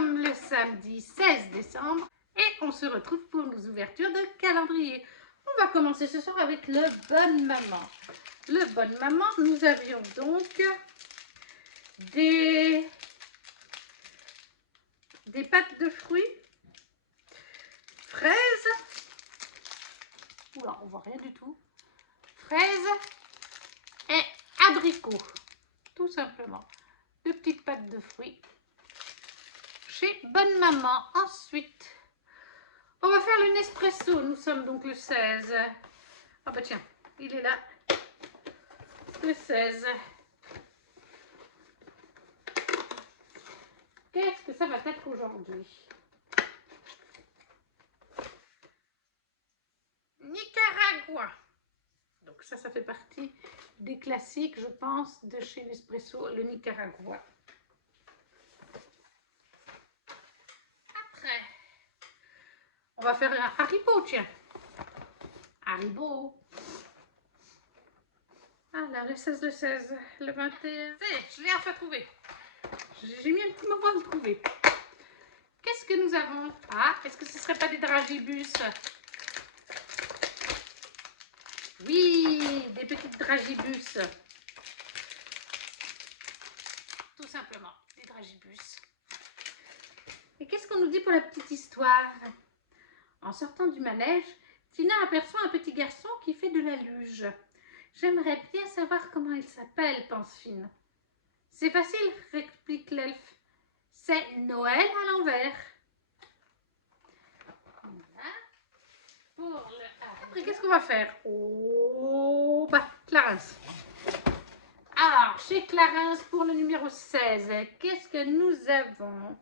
sommes le samedi 16 décembre et on se retrouve pour nos ouvertures de calendrier. On va commencer ce soir avec le Bonne Maman. Le Bonne Maman, nous avions donc des pâtes de fruits, fraises, oula on voit rien du tout, fraises et abricots, tout simplement. De petites pâtes de fruits chez Bonne Maman. Ensuite, on va faire le Nespresso. Nous sommes donc le 16. Ah bah tiens, il est là. Le 16. Qu'est-ce que ça va être aujourd'hui? Nicaragua. Donc ça fait partie des classiques, je pense, de chez Nespresso, le Nicaragua. Après, on va faire un Haribo, tiens. Haribo. Alors, le 16, le 16, le 21. Ça y est, je l'ai enfin trouvé. J'ai mis un petit moment à le trouver. Qu'est-ce que nous avons? Ah, est-ce que ce ne serait pas des dragibus? Oui, des petites dragibus. Tout simplement, des dragibus. Et qu'est-ce qu'on nous dit pour la petite histoire? En sortant du manège, Tina aperçoit un petit garçon qui fait de la luge. J'aimerais bien savoir comment il s'appelle, pense Finn. C'est facile, réplique l'elfe. C'est Noël à l'envers. Voilà. Pour le... Après, qu'est-ce qu'on va faire? Oh, bah, Clarence. Alors, chez Clarence, pour le numéro 16, qu'est-ce que nous avons?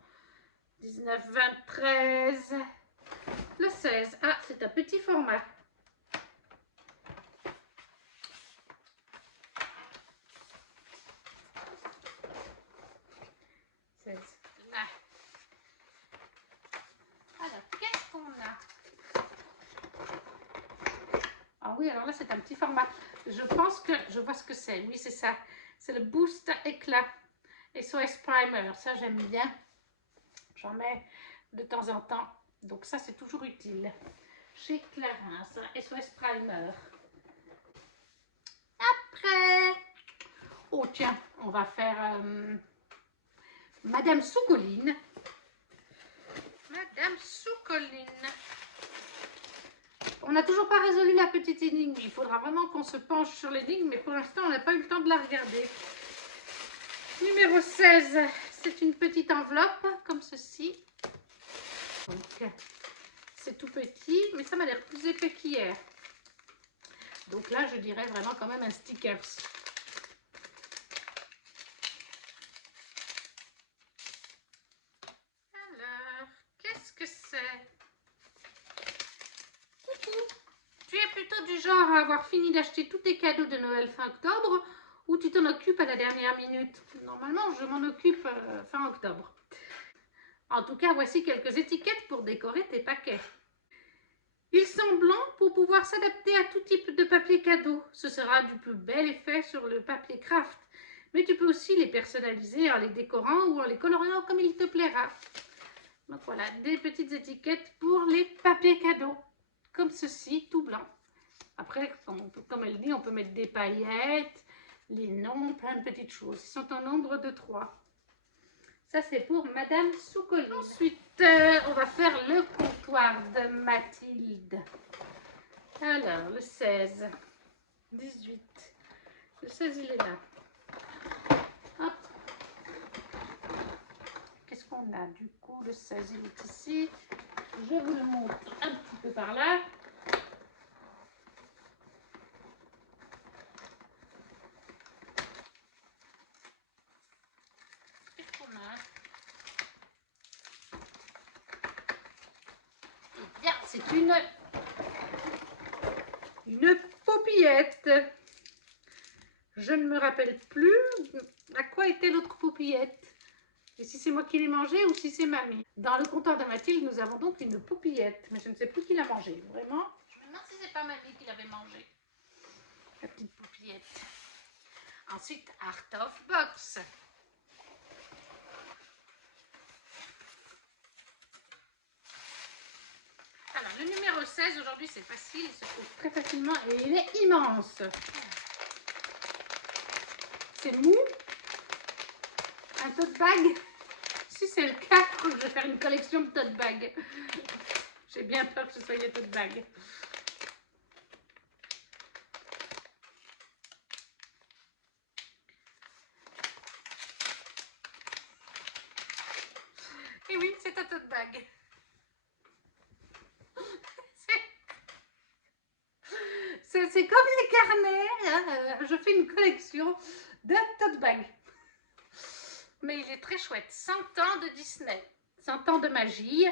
19, 20, 13. Le 16. Ah, c'est un petit format. Là. Alors, qu'est-ce qu'on a? Ah oui, alors là, c'est un petit format. Je pense que je vois ce que c'est. Oui, c'est ça. C'est le Boost Éclat SOS Primer. Ça, j'aime bien. J'en mets de temps en temps. Donc ça, c'est toujours utile. Chez Clarins, SOS Primer. Après, oh tiens, on va faire Madame Soucoline. Madame Soucoline. On n'a toujours pas résolu la petite énigme. Il faudra vraiment qu'on se penche sur l'énigme, mais pour l'instant, on n'a pas eu le temps de la regarder. Numéro 16, c'est une petite enveloppe, comme ceci. Donc, c'est tout petit, mais ça m'a l'air plus épais qu'hier. Donc là, je dirais vraiment quand même un stickers. Alors, qu'est-ce que c'est? Coucou! Tu es plutôt du genre à avoir fini d'acheter tous tes cadeaux de Noël fin octobre ou tu t'en occupes à la dernière minute? Normalement, je m'en occupe fin octobre. En tout cas, voici quelques étiquettes pour décorer tes paquets. Ils sont blancs pour pouvoir s'adapter à tout type de papier cadeau. Ce sera du plus bel effet sur le papier craft. Mais tu peux aussi les personnaliser en les décorant ou en les coloriant comme il te plaira. Donc voilà, des petites étiquettes pour les papiers cadeaux. Comme ceci, tout blanc. Après, comme elle dit, on peut mettre des paillettes, les noms, plein de petites choses. Ils sont en nombre de 3. Ça, c'est pour Madame Soucoline. Ensuite, on va faire le comptoir de Mathilde. Alors, le 16, 18. Le 16, il est là. Hop. Qu'est-ce qu'on a du coup? Le 16, il est ici. Je vous le montre un petit peu par là. Qu'est-ce qu'on a? Eh bien, c'est une paupillette. Je ne me rappelle plus à quoi était l'autre paupillette. Et si c'est moi qui l'ai mangée ou si c'est mamie. Dans le comptoir de Mathilde, nous avons donc une paupillette. Mais je ne sais plus qui l'a mangée. Vraiment, je me demande si c'est pas mamie qui l'avait mangée. La petite paupillette. Ensuite, Art of Box. numéro 16, aujourd'hui c'est facile, il se trouve très facilement et il est immense. C'est mou. Un tote bag. Si c'est le cas, je crois que je vais faire une collection de tote bags. J'ai bien peur que ce soit des tote bags. Et oui, c'est un tote bag. C'est comme les carnets, hein, je fais une collection de tote bags. Mais il est très chouette. 100 ans de Disney, 100 ans de magie.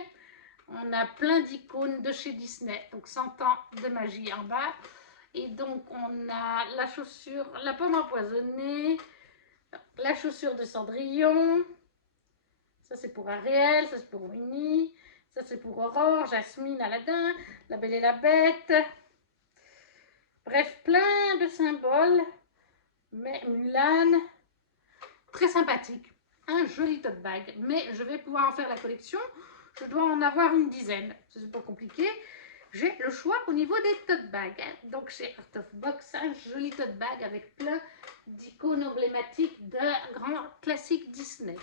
On a plein d'icônes de chez Disney. Donc 100 ans de magie en bas. Et donc on a la chaussure, la pomme empoisonnée, la chaussure de Cendrillon. Ça c'est pour Ariel, ça c'est pour Winnie. Ça c'est pour Aurore, Jasmine, Aladdin, La Belle et la Bête. Bref, plein de symboles. Mais Mulan, très sympathique. Un joli tote bag. Mais je vais pouvoir en faire la collection. Je dois en avoir une dizaine. C'est pas compliqué. J'ai le choix au niveau des tote bags. Donc chez Art of Box, un joli tote bag avec plein d'icônes emblématiques de grands classiques Disney.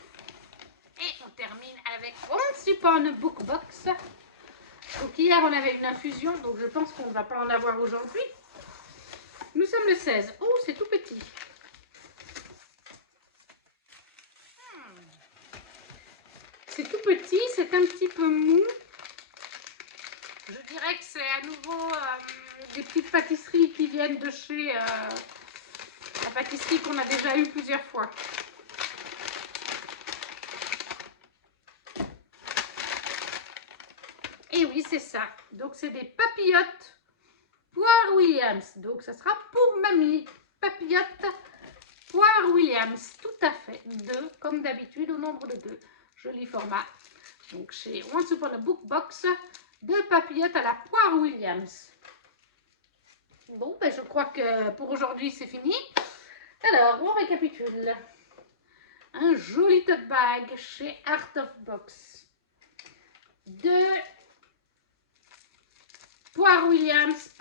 Et on termine avec Once Upon a Book Box. Donc hier on avait une infusion, donc je pense qu'on ne va pas en avoir aujourd'hui. Nous sommes le 16. Oh, c'est tout petit. C'est tout petit, c'est un petit peu mou. Je dirais que c'est à nouveau des petites pâtisseries qui viennent de chez la pâtisserie qu'on a déjà eu plusieurs fois. Et oui, c'est ça. Donc, c'est des papillotes Poire Williams. Donc, ça sera pour mamie. Papillotes Poire Williams. Tout à fait. 2, comme d'habitude, au nombre de 2. Joli format. Donc, chez Once Upon a Book Box, 2 papillotes à la Poire Williams. Bon, ben, je crois que pour aujourd'hui, c'est fini. Alors, on récapitule. Un joli tote bag chez Art of Box. 2 Poire Williams,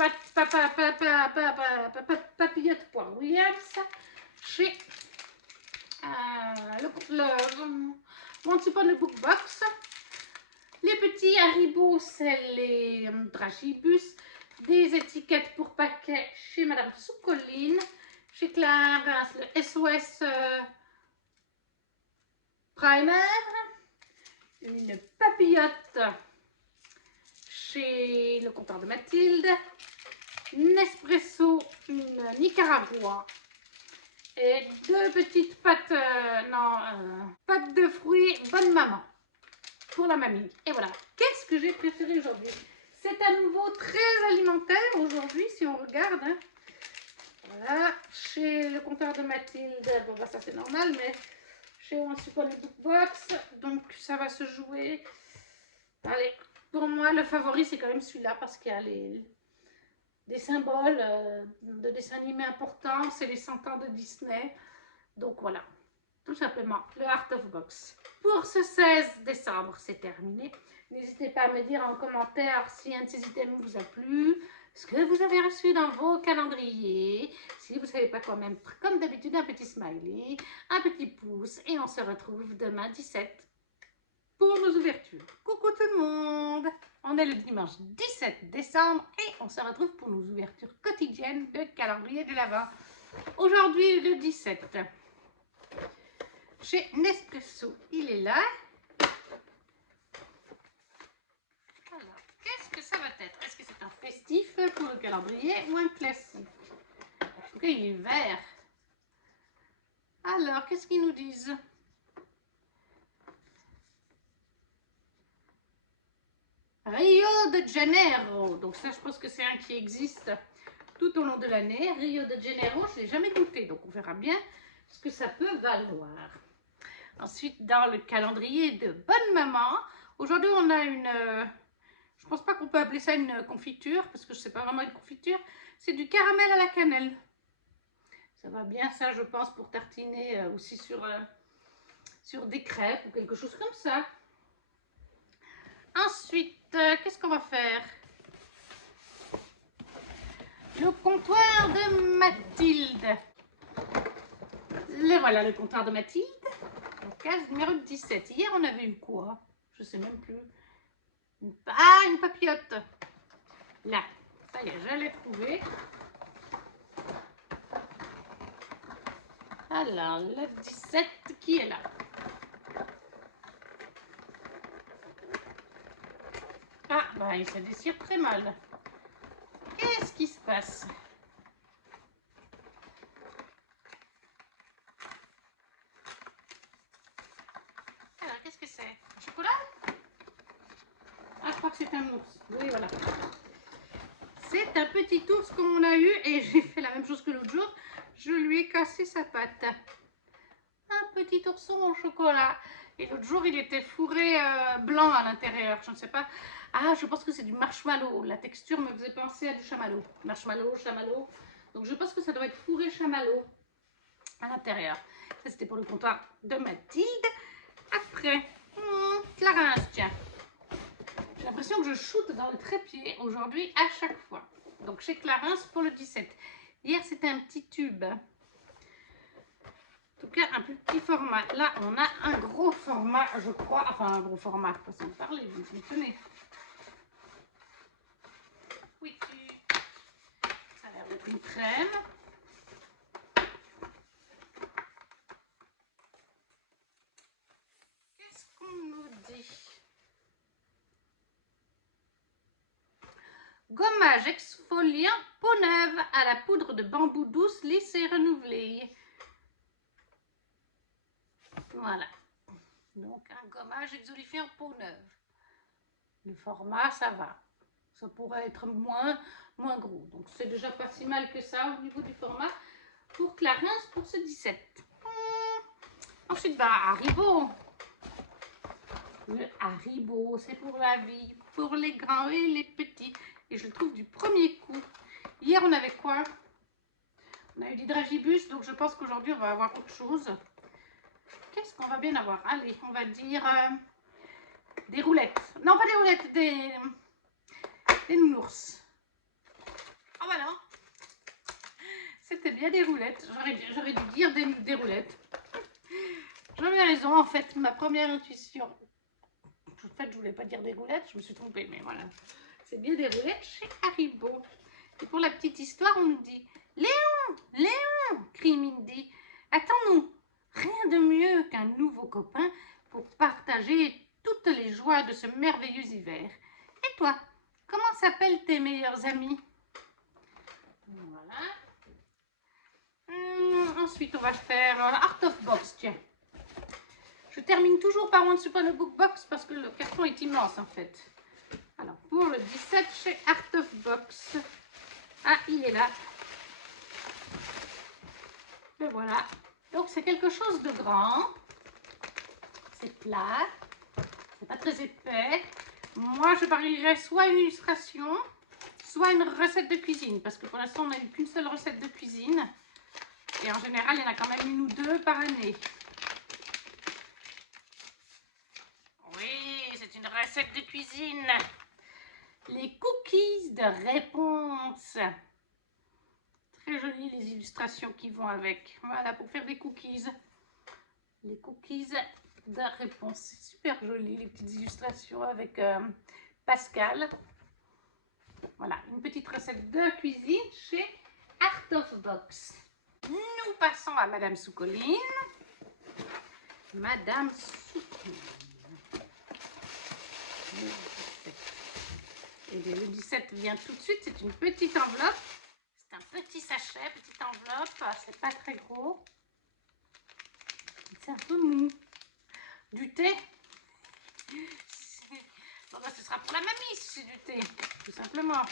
papillote Poire Williams chez Once Upon a Book Box. Les petits Haribo, c'est les Dragibus. Des étiquettes pour paquets chez Madame Soucoline. Chez Clarins, le SOS Primer. Une papillote chez le comptoir de Mathilde. Nespresso, une Nicaragua. Et 2 petites pâtes, pâtes de fruits Bonne Maman pour la mamie. Et voilà. Qu'est-ce que j'ai préféré aujourd'hui? C'est à nouveau très alimentaire aujourd'hui, si on regarde. Hein. Voilà. Chez le comptoir de Mathilde, bon bah ça c'est normal, mais chez Once Upon a Book Box, donc ça va se jouer. Allez, pour moi le favori c'est quand même celui-là parce qu'il y a des symboles de dessins animés importants, c'est les 100 ans de Disney. Donc voilà, tout simplement, le Art of Box. Pour ce 16 décembre, c'est terminé. N'hésitez pas à me dire en commentaire si un de ces items vous a plu, ce que vous avez reçu dans vos calendriers. Si vous ne savez pas quoi mettre, comme d'habitude, un petit smiley, un petit pouce. Et on se retrouve demain 17 pour nos ouvertures. Coucou tout le monde! On est le dimanche 17 décembre et on se retrouve pour nos ouvertures quotidiennes de calendrier de l'Avent. Aujourd'hui, le 17. Chez Nespresso, il est là. Alors, qu'est-ce que ça va être? Est-ce que c'est un festif pour le calendrier ou un classique? En tout cas, il est vert. Alors, qu'est-ce qu'ils nous disent? Rio de Janeiro. Donc ça, je pense que c'est un qui existe tout au long de l'année. Rio de Janeiro, je ne l'ai jamais goûté. Donc on verra bien ce que ça peut valoir. Ensuite, dans le calendrier de Bonne Maman, aujourd'hui on a une... je pense pas qu'on peut appeler ça une confiture, parce que je sais pas vraiment une confiture. C'est du caramel à la cannelle. Ça va bien ça, je pense, pour tartiner aussi sur des crêpes ou quelque chose comme ça. Ensuite, qu'est-ce qu'on va faire? Le comptoir de Mathilde. Le voilà, le comptoir de Mathilde. La case numéro 17. Hier, on avait eu quoi? Je sais même plus. Ah, une papillote. Là, ça y est, je l'ai trouvé. Alors, le 17 qui est là? Ah, bah, il se déchire très mal. Qu'est-ce qui se passe? Alors, qu'est-ce que c'est? Un chocolat? Ah, je crois que c'est un ours. Oui, voilà. C'est un petit ours comme on a eu et j'ai fait la même chose que l'autre jour. Je lui ai cassé sa patte. Un petit ourson au chocolat. Et l'autre jour, il était fourré blanc à l'intérieur. Je ne sais pas. Ah, je pense que c'est du marshmallow. La texture me faisait penser à du chamallow. Marshmallow, chamallow. Donc je pense que ça doit être fourré chamallow à l'intérieur. Ça, c'était pour le comptoir de Mathilde. Après, Clarence, tiens. J'ai l'impression que je shoote dans le trépied aujourd'hui à chaque fois. Donc chez Clarence pour le 17. Hier, c'était un petit tube. En tout cas, un plus petit format. Là, on a un gros format, je crois. Enfin, un gros format, façon de parler, vous me tenez. Oui, ça a l'air d'être une crème. Qu'est-ce qu'on nous dit? Gommage exfoliant peau neuve à la poudre de bambou douce, lisse et renouvelée. Voilà. Donc, un gommage exfoliant peau neuve. Le format, ça va. Ça pourrait être moins gros. Donc, c'est déjà pas si mal que ça au niveau du format pour Clarence pour ce 17. Ensuite, bah, Haribo. Le Haribo, c'est pour la vie, pour les grands et les petits. Et je le trouve du premier coup. Hier, on avait quoi? On a eu l'hydragibus, donc je pense qu'aujourd'hui, on va avoir autre chose. Qu'est-ce qu'on va bien avoir? Allez, on va dire des roulettes. Non, pas des roulettes, des nounours. Ah bah non, c'était bien des roulettes. J'aurais dû dire des roulettes. J'avais raison, en fait, ma première intuition. En fait, je voulais pas dire des roulettes, je me suis trompée, mais voilà. C'est bien des roulettes chez Haribo. Et pour la petite histoire, on nous dit « Léon, Léon !» crie Mindy. « Attends-nous, rien de mieux qu'un nouveau copain pour partager toutes les joies de ce merveilleux hiver. Et toi, comment s'appellent tes meilleurs amis ?» Voilà. Ensuite, on va faire Art of Box, tiens. Je termine toujours par Once Upon a Book Box parce que le carton est immense en fait. Alors, pour le 17 chez Art of Box. Ah, il est là. Et voilà. Donc, c'est quelque chose de grand. C'est plat. C'est pas très épais. Moi, je parierais soit une illustration, soit une recette de cuisine. Parce que pour l'instant, on n'a eu qu'une seule recette de cuisine. Et en général, il y en a quand même une ou deux par année. Oui, c'est une recette de cuisine. Les cookies de réponse. Très jolies les illustrations qui vont avec. Voilà, pour faire des cookies. Les cookies de réponse. C'est super joli, les petites illustrations avec Pascal. Voilà, une petite recette de cuisine chez Art of Box. Nous passons à Madame Soucoline. Madame Soucoline. Et le 17 vient tout de suite. C'est une petite enveloppe. C'est un petit sachet, petite enveloppe. C'est pas très gros. C'est un peu mou. Du thé. Bon, bah, ce sera pour la mamie si c'est du thé, tout simplement.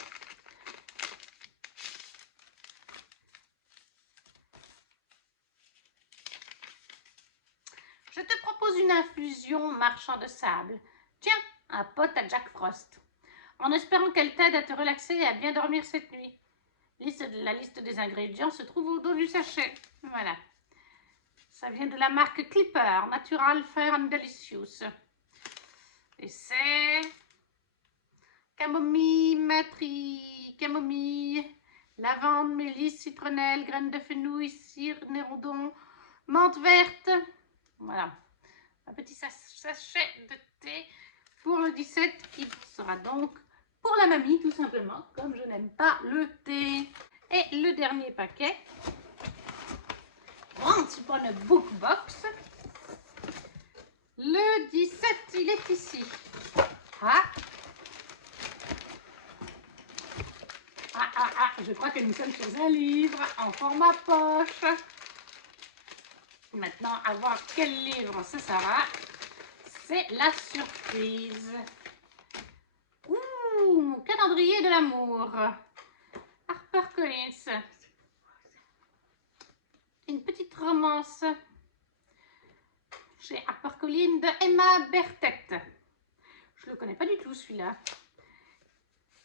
Je te propose une infusion marchand de sable. Tiens, un pot à Jack Frost. En espérant qu'elle t'aide à te relaxer et à bien dormir cette nuit. La liste des ingrédients se trouve au dos du sachet. Voilà. Ça vient de la marque Clipper, Natural Fair and Delicious. Et c'est camomille, camomille, lavande, mélisse, citronnelle, graines de fenouil, cire, nérodon, menthe verte. Voilà, un petit sachet de thé pour le 17 qui sera donc pour la mamie tout simplement, comme je n'aime pas le thé. Et le dernier paquet, Once Upon a Book Box. Le 17, il est ici. Ah, je crois que nous sommes sur un livre en format poche. Maintenant, à voir quel livre ce sera. C'est la surprise. Ouh, mon calendrier de l'amour. HarperCollins. Une petite romance chez HarperCollins de Emma Berthet. Je ne le connais pas du tout celui-là.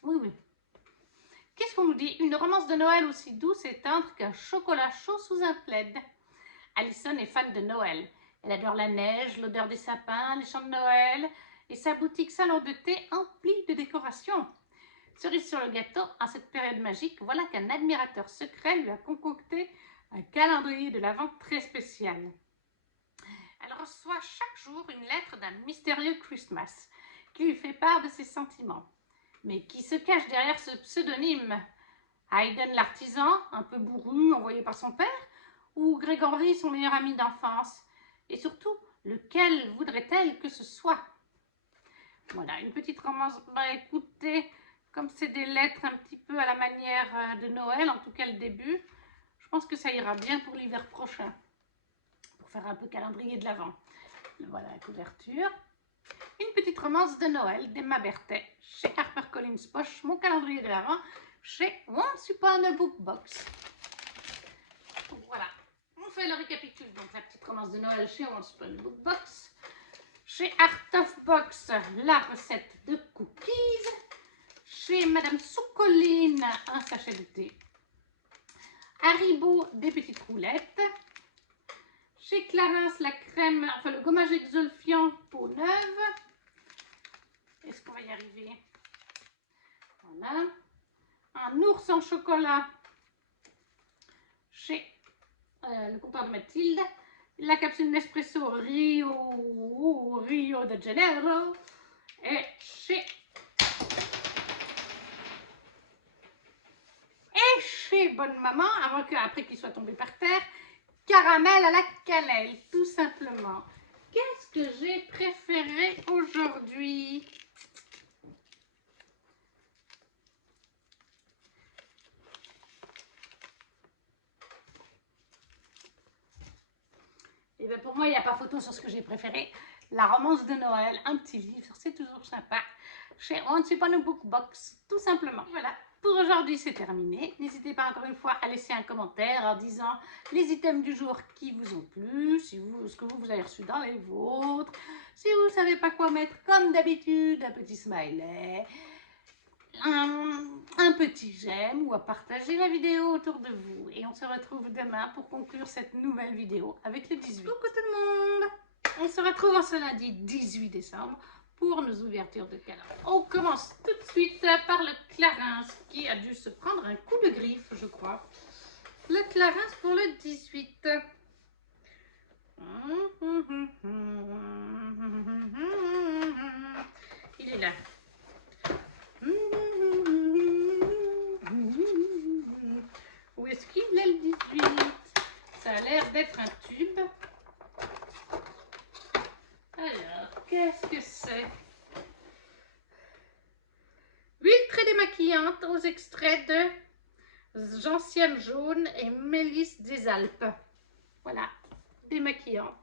Oui, oui. Qu'est-ce qu'on nous dit? Une romance de Noël aussi douce et tendre qu'un chocolat chaud sous un plaid. Alison est fan de Noël. Elle adore la neige, l'odeur des sapins, les chants de Noël et sa boutique salon de thé emplie de décorations. Cerise sur le gâteau, en cette période magique, voilà qu'un admirateur secret lui a concocté un calendrier de l'Avent très spécial. Elle reçoit chaque jour une lettre d'un mystérieux Christmas qui lui fait part de ses sentiments. Mais qui se cache derrière ce pseudonyme? Hayden l'artisan, un peu bourru, envoyé par son père, ou Grégory, son meilleur ami d'enfance? Et surtout, lequel voudrait-elle que ce soit? Voilà, une petite romance. Bah écoutez, comme c'est des lettres un petit peu à la manière de Noël, en tout cas le début, je pense que ça ira bien pour l'hiver prochain, pour faire un peu calendrier de l'Avent. Voilà la couverture. Une petite romance de Noël d'Emma Berthet chez HarperCollins Poche, mon calendrier de l'Avent chez Once Upon a Book Box. Donc voilà, on fait le récapitule. Donc la petite romance de Noël chez Once Upon a Book Box. Chez Art of Box, la recette de cookies. Chez Madame Soucoline, un sachet de thé. Haribo, des petites roulettes. Chez Clarins, la crème, enfin le gommage exfoliant peau neuve. Est-ce qu'on va y arriver? Voilà. Un ours en chocolat chez le comptoir de Mathilde. La capsule Nespresso Rio de Janeiro. Et chez Bonne Maman, après qu'il soit tombé par terre, caramel à la cannelle, tout simplement. Qu'est-ce que j'ai préféré aujourd'hui? Et bien pour moi, il n'y a pas photo sur ce que j'ai préféré. La romance de Noël, un petit livre, c'est toujours sympa. Chez Once Upon a Book Box, tout simplement. Voilà, pour aujourd'hui, c'est terminé. N'hésitez pas encore une fois à laisser un commentaire en disant les items du jour qui vous ont plu, ce que vous avez reçu dans les vôtres. Si vous ne savez pas quoi mettre, comme d'habitude, un petit smiley, un petit j'aime ou à partager la vidéo autour de vous. Et on se retrouve demain pour conclure cette nouvelle vidéo avec le 18. Coucou tout le monde! On se retrouve en ce lundi 18 décembre pour nos ouvertures de cadeaux. On commence tout de suite par le Clarins qui a dû se prendre un coup de griffe, je crois. Le Clarins pour le 18. Il est là. Où est-ce qu'il est le 18? Ça a l'air d'être un tube. Alors, qu'est-ce que c'est? Huile très démaquillante aux extraits de gentiane jaune et mélisse des Alpes. Voilà, démaquillant.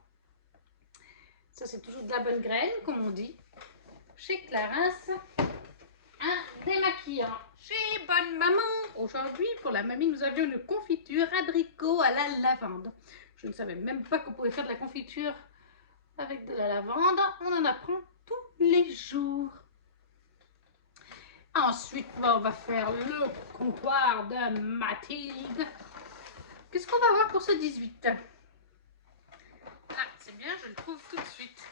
Ça, c'est toujours de la bonne graine, comme on dit. Chez Clarins, un démaquillant. Chez Bonne Maman, aujourd'hui, pour la mamie, nous avions une confiture abricot à la lavande. Je ne savais même pas qu'on pouvait faire de la confiture avec de la lavande. On en apprend tous les jours. Ensuite, on va faire le comptoir de Mathilde. Qu'est-ce qu'on va voir pour ce 18? Ah, c'est bien, je le trouve tout de suite.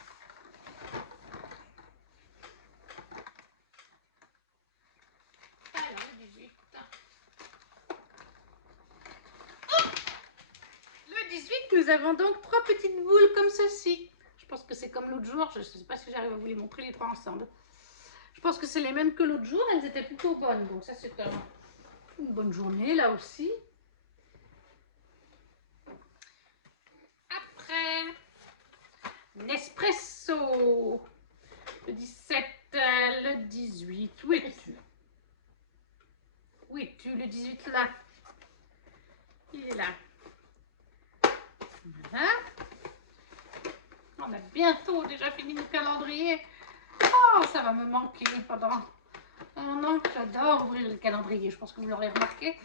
Alors, le 18. Ensuite, nous avons donc 3 petites boules comme ceci. Je pense que c'est comme l'autre jour. Je ne sais pas si j'arrive à vous les montrer les 3 ensemble. Je pense que c'est les mêmes que l'autre jour. Elles étaient plutôt bonnes. Donc ça, c'est une bonne journée là aussi. Après, Nespresso. Le 17, le 18. Où es-tu? Où es-tu, le 18 là? Il est là. Voilà. On a bientôt déjà fini le calendrier. Oh, ça va me manquer pendant un an. J'adore ouvrir le calendrier. Je pense que vous l'aurez remarqué.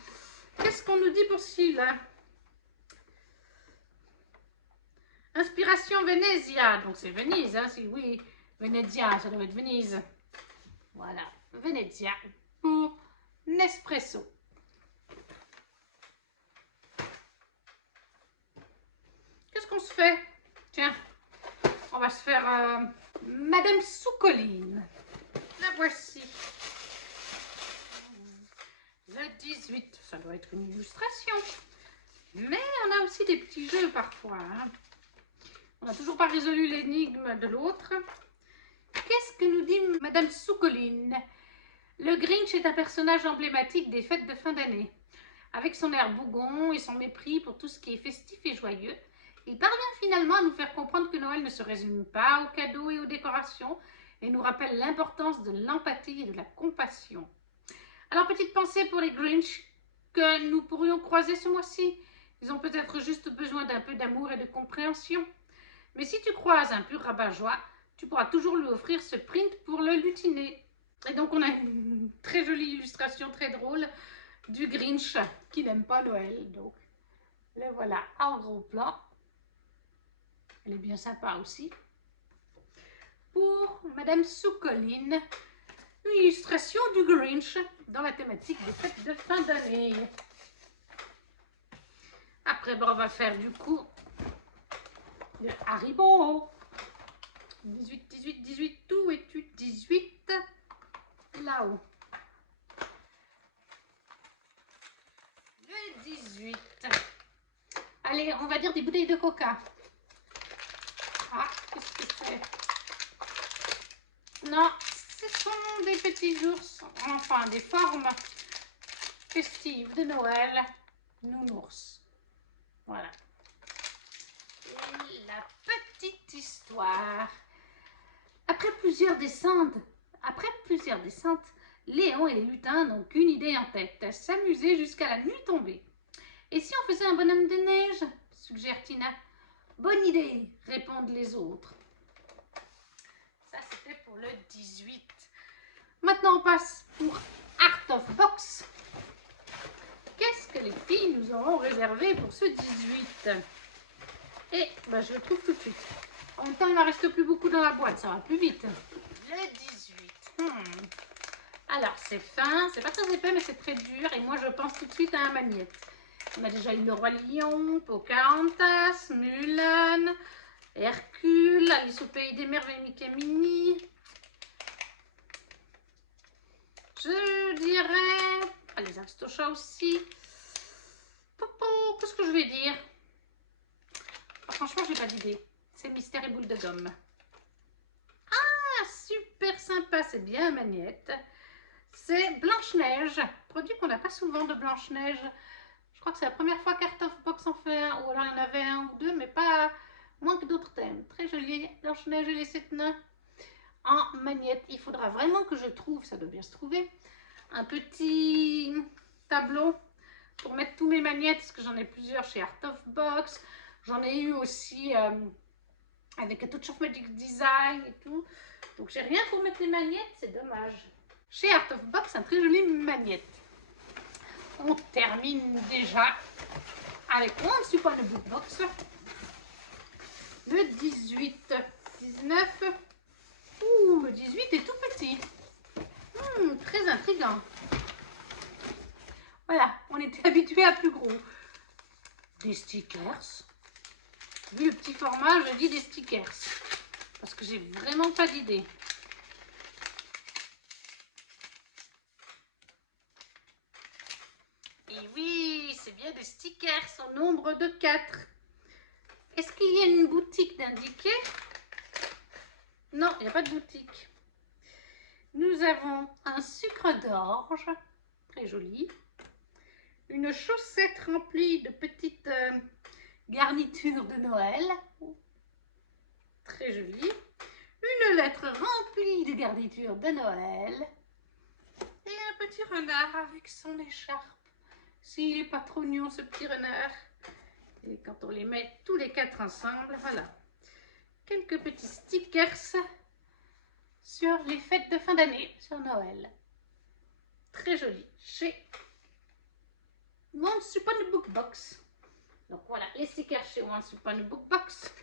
Qu'est-ce qu'on nous dit pour celui-là? Inspiration Venezia. Donc c'est Venise, hein? Oui, Venezia, ça doit être Venise. Voilà, Venezia pour Nespresso. Qu'est-ce qu'on se fait? Tiens, on va se faire Madame Soucoline. La voici. Le 18, ça doit être une illustration. Mais on a aussi des petits jeux parfois. Hein. On n'a toujours pas résolu l'énigme de l'autre. Qu'est-ce que nous dit Madame Soucoline? Le Grinch est un personnage emblématique des fêtes de fin d'année. Avec son air bougon et son mépris pour tout ce qui est festif et joyeux, il parvient finalement à nous faire comprendre que Noël ne se résume pas aux cadeaux et aux décorations et nous rappelle l'importance de l'empathie et de la compassion. Alors, petite pensée pour les Grinch que nous pourrions croiser ce mois-ci. Ils ont peut-être juste besoin d'un peu d'amour et de compréhension. Mais si tu croises un pur rabat-joie, tu pourras toujours lui offrir ce print pour le lutiner. Et donc, on a une très jolie illustration, très drôle, du Grinch qui n'aime pas Noël. Donc, le voilà en gros plan. Elle est bien sympa aussi. Pour Madame Soucoline, une illustration du Grinch dans la thématique des fêtes de fin d'année. Après, bon, on va faire du coup le Haribo. 18, 18, 18, où es-tu? 18, là-haut. Le 18. Allez, on va dire des bouteilles de coca. Ah, qu'est-ce que c'est? Non, ce sont des petits ours, enfin des formes festives de Noël, nounours. Voilà. Et la petite histoire. Après plusieurs descentes, Léon et les lutins n'ont qu'une idée en tête, s'amuser jusqu'à la nuit tombée. Et si on faisait un bonhomme de neige? Suggère Tina. Bonne idée, répondent les autres. Ça, c'était pour le 18. Maintenant, on passe pour Art of Box. Qu'est-ce que les filles nous auront réservé pour ce 18? Et ben, je le trouve tout de suite. En même temps, il n'en reste plus beaucoup dans la boîte, ça va plus vite. Le 18. Alors, c'est fin, c'est pas très épais, mais c'est très dur. Et moi, je pense tout de suite à un magnète. On a déjà eu le Roi Lion, Pocahontas, Mulan, Hercule, Alice au Pays des Merveilles, Mickey Minnie. Je dirais... les Aristochats aussi. Qu'est-ce que je vais dire? Franchement, j'ai pas d'idée. C'est Mystère et Boule de Gomme. Ah, super sympa. C'est bien Magnette. C'est Blanche-Neige. Produit qu'on n'a pas souvent de Blanche-Neige. Je crois que c'est la première fois qu'Art of Box en fait un. Ou alors il y en avait un ou deux, mais pas moins que d'autres thèmes. Très joli. Blanche-Neige et les 7 nains en Magnette. Il faudra vraiment que je trouve, ça doit bien se trouver, un petit tableau pour mettre tous mes magnettes, parce que j'en ai plusieurs chez Art of Box. J'en ai eu aussi avec A Touch of Magic Design et tout. Donc j'ai rien pour mettre les magnettes, c'est dommage. Chez Art of Box, un très joli magnette. On termine déjà avec Once Upon a Book Box. Le 18, 19. Ouh, le 18 est tout petit. Très intriguant. Voilà, on était habitué à plus gros. Des stickers. Vu le petit format, je dis des stickers. Parce que j'ai vraiment pas d'idée. Et oui, c'est bien des stickers au nombre de 4. Est-ce qu'il y a une boutique d'indiquer? Non, il n'y a pas de boutique. Nous avons un sucre d'orge, très joli. Une chaussette remplie de petites garnitures de Noël, très jolie. Une lettre remplie de garnitures de Noël. Et un petit renard avec son écharpe. S'il n'est pas trop mignon ce petit renard. Et quand on les met tous les quatre ensemble, voilà. Quelques petits stickers sur les fêtes de fin d'année, sur Noël. Très joli. Chez Once Upon a Book Box. Donc voilà, les stickers chez Once Upon a Book Box.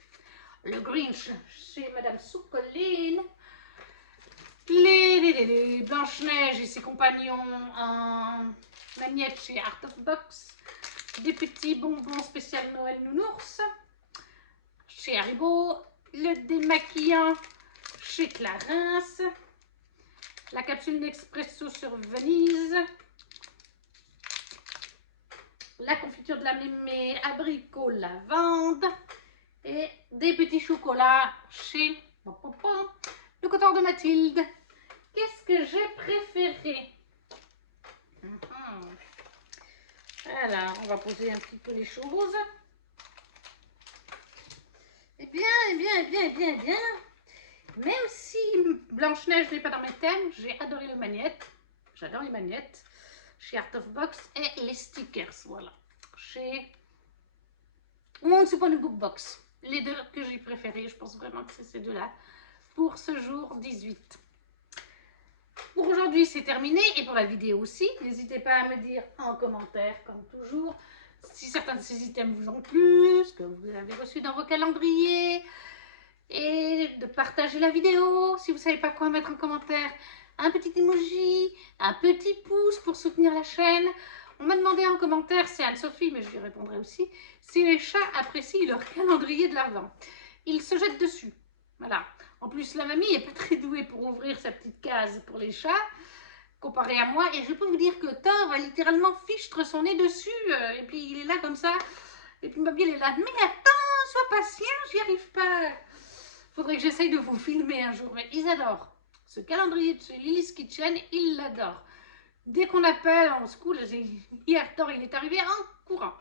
Le Grinch chez Madame Soucoline. Les Blanche-Neige et ses compagnons en magnette chez Art of Box. Des petits bonbons spécial Noël Nounours chez Haribo. Le démaquillant chez Clarins. La capsule Nespresso sur Venise. La confiture de la mémé abricot lavande. Et des petits chocolats chez le comptoir de Mathilde. Qu'est-ce que j'ai préféré? Voilà, on va poser un petit peu les choses. Eh bien. Même si Blanche-Neige n'est pas dans mes thèmes, j'ai adoré les magnettes. J'adore les magnettes. Chez Art of Box et les stickers, voilà. Chez Once Upon a Book Box. Les deux que j'ai préférés, je pense vraiment que c'est ces deux-là. Pour ce jour 18. Pour aujourd'hui, c'est terminé. Et pour la vidéo aussi, n'hésitez pas à me dire en commentaire, comme toujours, si certains de ces items vous ont plu, ce que vous avez reçu dans vos calendriers. Et de partager la vidéo. Si vous ne savez pas quoi mettre en commentaire, un petit emoji, un petit pouce pour soutenir la chaîne. On m'a demandé en commentaire, c'est Anne-Sophie, mais je lui répondrai aussi, si les chats apprécient leur calendrier de l'Avent. Ils se jettent dessus. Voilà. En plus, la mamie n'est pas très douée pour ouvrir sa petite case pour les chats, comparé à moi. Et je peux vous dire que Thor va littéralement fichtre son nez dessus. Et puis, il est là comme ça. Et puis, Bobby, elle est là. Mais attends, sois patient, j'y arrive pas. Faudrait que j'essaye de vous filmer un jour. Mais ils adorent. Ce calendrier de chez Lily's Kitchen, ils l'adorent. Dès qu'on appelle, on se coule. Hier, Thor, il est arrivé en courant.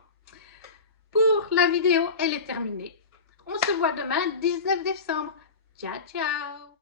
Pour la vidéo, elle est terminée. On se voit demain, 19 décembre. Ciao, ciao!